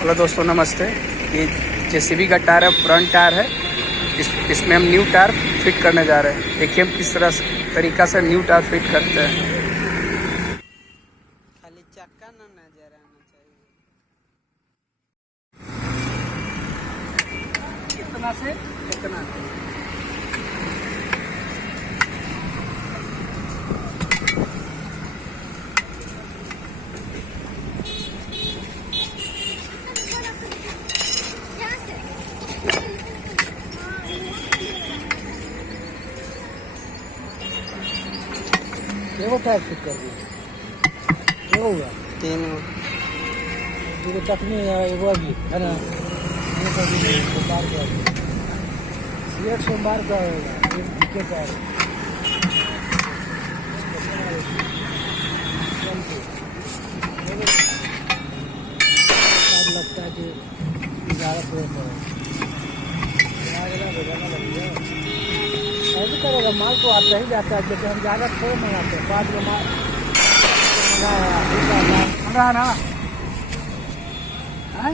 Hello दोस्तों, नमस्ते। ये जेसीबी का टायर है, फ्रंट टायर है। इसमें हम न्यू टायर फिट करने जा रहे हैं। देखिए हम किस तरीका से न्यू टायर फिट करते हैं। खाली चक्का ना नजर आना चाहिए। कितना से कितना एगो टायर फिट कर दिया, एगो हुआ, 3 दूगो टकनी है, एगो अभी है ना। सोमवार का एक सोमवार का होगा, एक दिक्कत टायर लगता है कि 1100 ऐसे करेगा। माल तो आता ही जाता है, जैसे हम ज़्यादा थोड़े मंगाते हैं, 5 में माल मंगा ना है।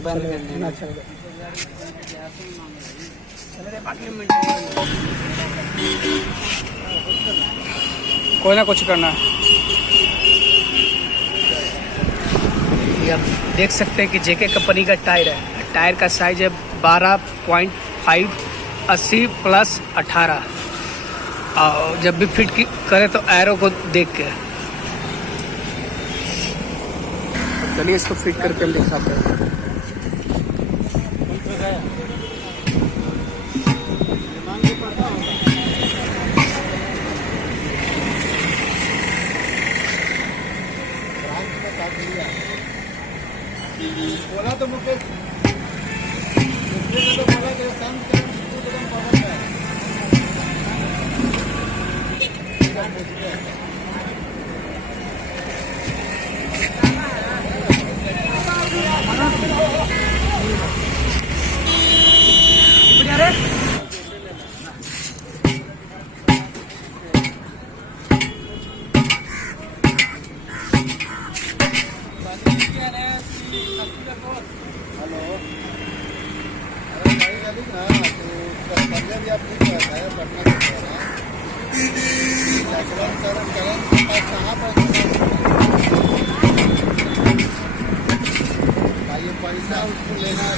बंद कर देना। कोई ना कुछ करना। ये आप देख सकते हैं कि जेके कंपनी का टायर है। टायर का साइज है 12.5 80 + 18। और जब भी फिट करें तो एरो को देख के चलिए इसको फिट करके हम दिखाते हैं। बोला तो मुकेश ने तो बोला कि पैसा उसको लेना है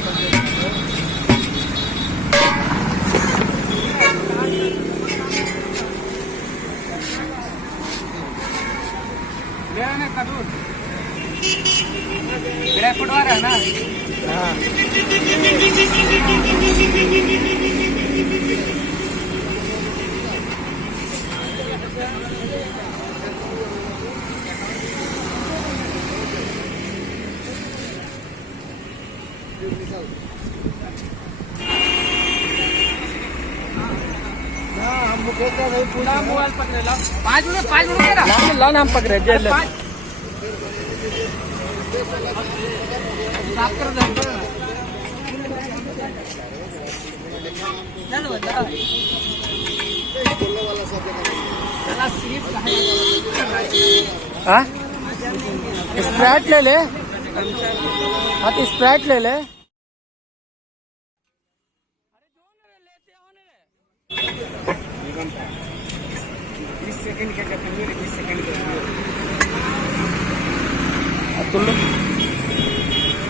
मेरा फुटवा रहा है ना। हाँ कैसा भाई पूरा मोबाइल पकड़े ला 5 मिनट दे रहा लान हम पकड़े जेल ले साफ कर दे चलो चलो चला सीट कहां हाँ स्प्राइट ले ले हाँ तो स्प्राइट ले ले 20 सेकंड के चक्कर में 20 सेकंड के तुम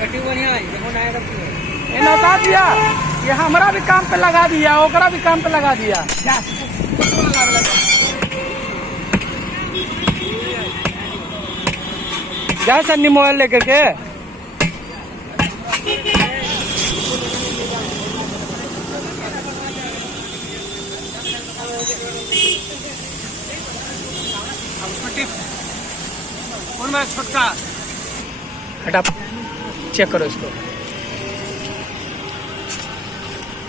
गट्टी बढ़िया है देखो ना एकदम ये लगा दिया ये हमारा भी काम पे लगा दिया ओकरा भी काम पे लगा दिया जा सन्नी मोबाइल लेकर के कौन मेरा छोटका हटा चेक करो इसको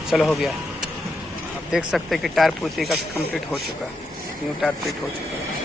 चलो हो गया आप देख सकते हैं कि टायर पूर्ति का कंप्लीट हो चुका है न्यू टायर फिट हो चुका है